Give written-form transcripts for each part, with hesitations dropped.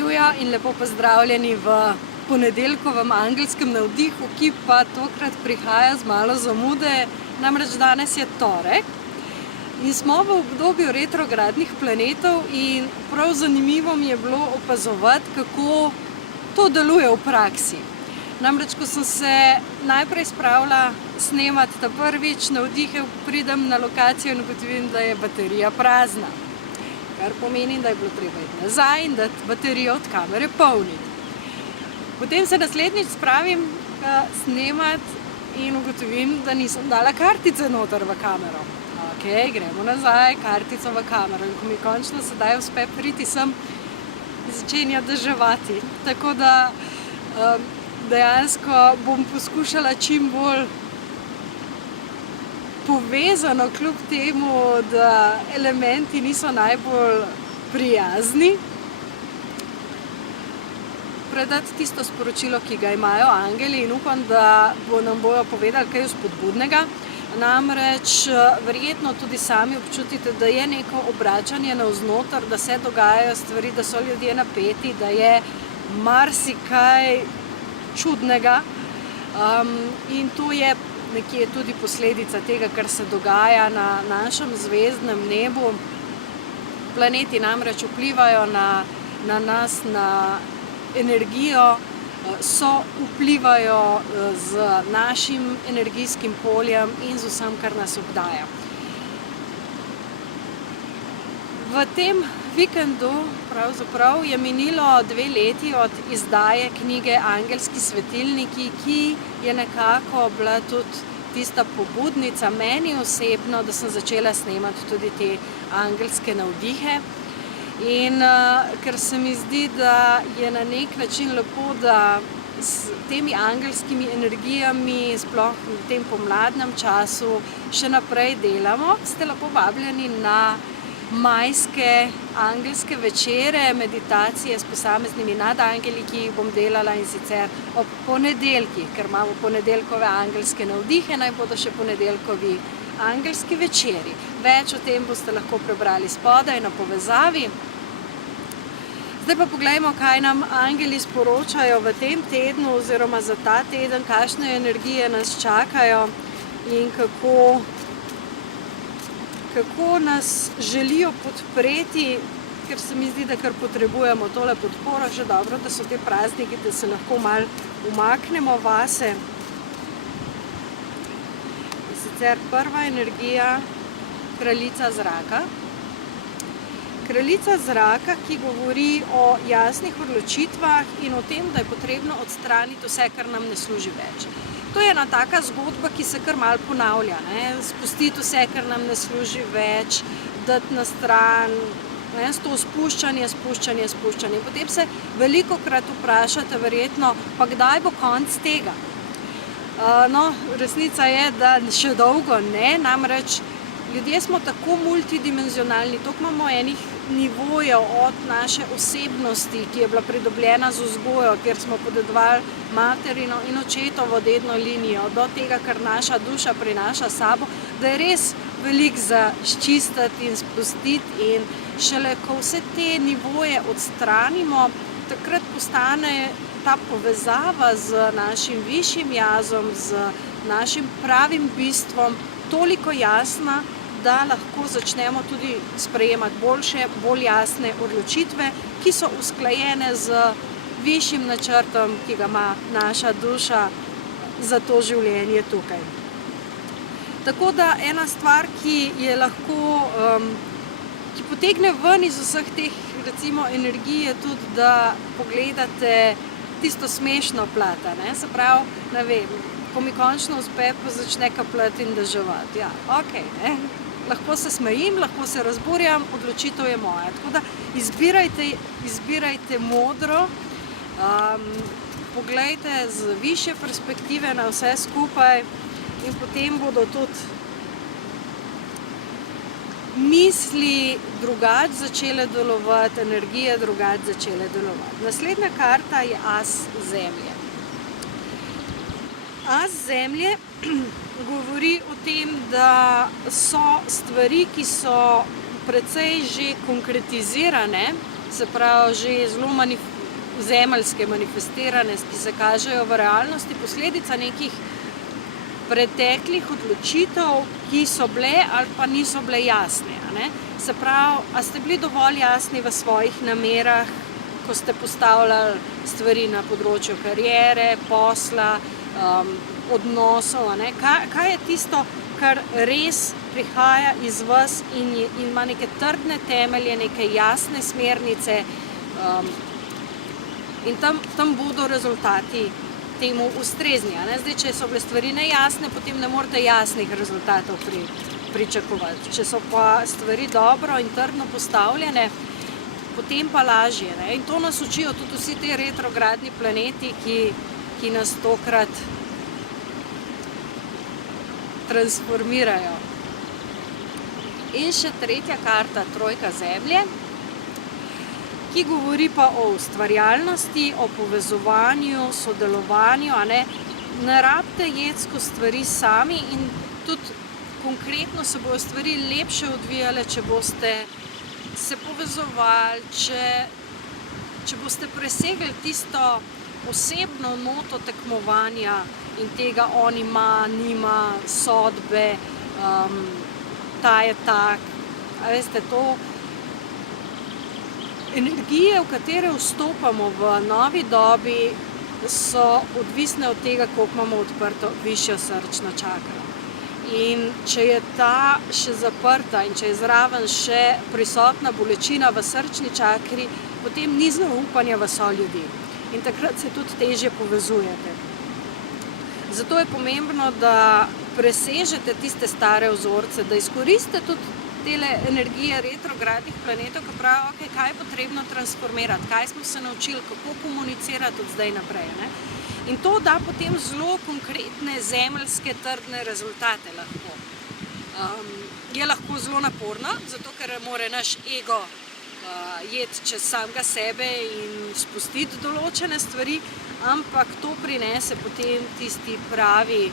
Živjo in lepo pozdravljeni v ponedeljkovem angelskem navdihu, ki pa tokrat prihaja z malo zamude, namreč danes je torek in smo v obdobju retrogradnih planetov in prav zanimivo mi je bilo opazovati, kako to deluje v praksi. Namreč, ko sem se najprej spravila snemati ta prvič navdih, pridem na lokacijo in ugotovim, da je baterija prazna. Kar pomeni, da je bilo treba iti nazaj in dati baterijo od kamere polniti. Potem se naslednjič spravim snemati in ugotovim, da nisem dala kartice noter v kamero. Ok, gremo nazaj, kartico v kamero. In ko mi končno sedaj uspe priti sem, začenja deževati. Tako da dejansko bom poskušala čim bolj povezano, kljub temu, da elementi niso najbolj prijazni, predati tisto sporočilo, ki ga imajo angeli, in upam, da nam bojo povedali kaj vzpodbudnega. Namreč verjetno tudi sami občutite, da je neko obračanje navznoter, da se dogajajo stvari, da so ljudje napeti, da je marsikaj čudnega, in to je nekje tudi posledica tega, kar se dogaja na našem zvezdnem nebu. Planeti namreč vplivajo na nas, na energijo, vplivajo z našim energijskim poljem in z vsem, kar nas obdaja. V tem vikendu pravzaprav je minilo 2 leti od izdaje knjige Angelski svetilniki, ki je nekako bila tudi tista pobudnica meni osebno, da sem začela snemati tudi te angelske navdihe. In ker se mi zdi, da je na nek način lepo, da s temi angelskimi energijami, sploh v tem pomladnem času, še naprej delamo, ste lepo vabljeni na majske angelske večere, meditacije s posameznimi nadangeli, ki jih bom delala, in sicer ob ponedeljkih, ker imamo ponedeljkove angelske navdihe, naj bodo še ponedeljkovi angelski večeri. Več o tem boste lahko prebrali spodaj na povezavi. Zdaj pa poglejmo, kaj nam angeli sporočajo v tem tednu oziroma za ta teden, kakšne energije nas čakajo in kako nas želijo podpreti, ker se mi zdi, da kar potrebujemo tole podporo. Že dobro, da so te prazniki, da se lahko malo umaknemo vase. In sicer prva energija, kraljica zraka. Kraljica zraka, ki govori o jasnih odločitvah in o tem, da je potrebno odstraniti vse, kar nam ne služi več. To je ena taka zgodba, ki se kar malo ponavlja, ne? Spustiti vse, kar nam ne služi več, dati na stran, ne? To spuščanje. Potem se velikokrat vprašate verjetno, pa kdaj bo konec tega? No, resnica je, da še dolgo ne, namreč ljudje smo tako multidimenzionalni, toliko imamo enih nivojev od naše osebnosti, ki je bila pridobljena z vzgojo, kjer smo podedovali materino in očetovo dedno linijo, do tega, kar naša duša prinaša sabo, da je res veliko za sčistiti in spustiti, in šele ko vse te nivoje odstranimo, takrat postane ta povezava z našim višjim jazom, z našim pravim bistvom toliko jasna, da lahko začnemo tudi sprejemati boljše, bolj jasne odločitve, ki so usklajene z višjim načrtom, ki ga ima naša duša za to življenje tukaj. Tako da ena stvar, ki je lahko, ki potegne ven iz vseh teh, recimo, energij, je tudi, da pogledate tisto smešno plat, ne? Se pravi, ne vem, ko mi končno uspe, pa začne kapljati in deževati. Ja, okej, ne? Lahko se smejim, lahko se razburjam, odločitev je moja. Tako da izbirajte modro, poglejte z višje perspektive na vse skupaj in potem bodo tudi misli drugače začele delovati, energije drugače začele delovati. Naslednja karta je as zemlje. As zemlje govori o tem, da so stvari, ki so precej že konkretizirane, se pravi že zelo zemeljske manifestirane, ki se kažejo v realnosti, posledica nekih preteklih odločitev, ki so bile ali pa niso bile jasne. Se pravi, a ste bili dovolj jasni v svojih namerah, ko ste postavljali stvari na področju kariere, posla, odnosov, kaj je tisto, kar res prihaja iz vas in ima neke trdne temelje, neke jasne smernice, in tam bodo rezultati temu ustrezni. Zdaj, če so bile stvari nejasne, potem ne morete jasnih rezultatov pričakovati. Če so pa stvari dobro in trdno postavljene, potem pa lažje. In to nas učijo tudi vsi te retrogradni planeti, ki nas tokrat transformirajo. In še tretja karta, trojka Zemlje, ki govori pa o ustvarjalnosti, o povezovanju, sodelovanju. Ne rabite jeti skozi stvari sami in tudi konkretno se bodo stvari lepše odvijale, če boste se povezovali, če boste presegli tisto osebno noto tekmovanja in tega on ima, nima, sodbe, ta je tak. A veste, to energije, v katere vstopamo v novi dobi, so odvisne od tega, koliko imamo odprto višjo srčno čakro. In če je ta še zaprta in če je zraven še prisotna bolečina v srčni čakri, potem ni zaupanja v soljudi. In takrat se tudi težje povezujete. Zato je pomembno, da presežete tiste stare vzorce, da izkoristite tudi tele energije retrogradnih planetov, ki pravijo, kaj je potrebno transformirati, kaj smo se naučili, kako komunicirati od zdaj naprej. In to da potem zelo konkretne zemeljske trdne rezultate lahko. Je lahko zelo naporno, zato ker mora naš ego jeti čez samega sebe in spustiti določene stvari, ampak to prinese potem tisti pravi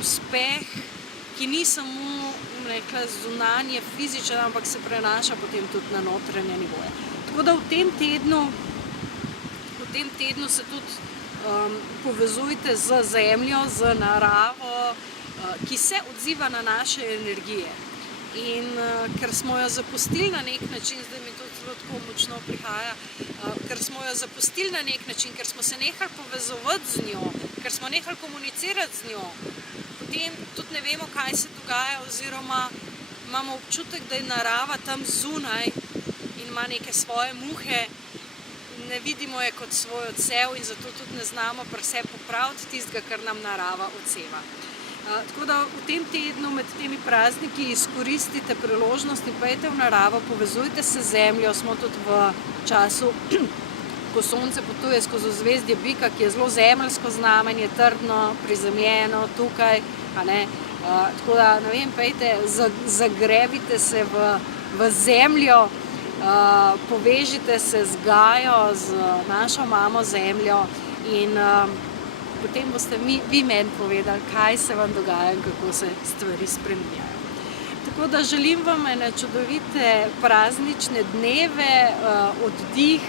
uspeh, ki ni samo zunanje, fizičen, ampak se prenaša potem tudi na notranje nivoje. Tako da v tem tednu se tudi povezujte z Zemljo, z naravo, ki se odziva na naše energije. In ker smo jo zapustili na nek način, zdaj mi to zelo tako močno prihaja, ker smo jo zapustili na nek način, ker smo se nehali povezovati z njo, ker smo nehali komunicirati z njo, potem tudi ne vemo, kaj se dogaja, oziroma imamo občutek, da je narava tam zunaj in ima neke svoje muhe, ne vidimo je kot svoj odsev in zato tudi ne znamo pri sebi popraviti tistega, kar nam narava odseva. Tako da v tem tednu med temi prazniki izkoristite priložnost in pojdite v naravo, povezujte se z Zemljo. Smo tudi v času, ko Sonce potuje skozi ozvezdje Bika, ki je zelo zemeljsko znamenje, trdno, prizemljeno tukaj. Tako da, ne vem, pojdite, zagrebite se v Zemljo, povežite se z Gajo, z našo mamo Zemljo in potem boste vi meni povedali, kaj se vam dogaja in kako se stvari spreminjajo. Tako da želim vam ene čudovite praznične dneve, oddih,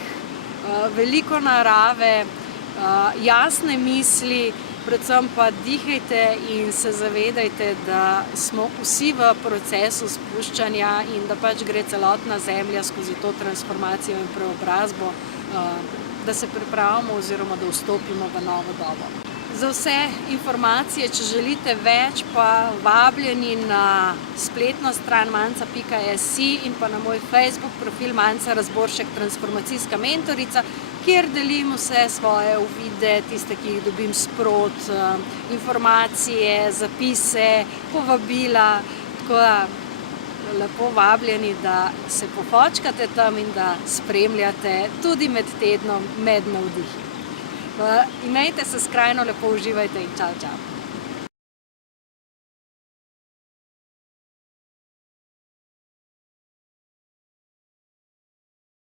veliko narave, jasne misli, predvsem pa dihajte in se zavedajte, da smo vsi v procesu spuščanja in da pač gre celotna Zemlja skozi to transformacijo in preobrazbo, da se pripravimo oziroma da vstopimo v novo dobo. Za vse informacije, če želite več, pa vabljeni na spletno stran manca.si in pa na moj Facebook profil Manca Razboršek, transformacijska mentorica, kjer delim vse svoje uvide, tiste, ki jih dobim sprot, informacije, zapise, povabila, tako da lepo vabljeni, da se pofočkate tam in da spremljate tudi med tednom med navdihi. Imejte se skrajno lepo, uživajte in čau, čau.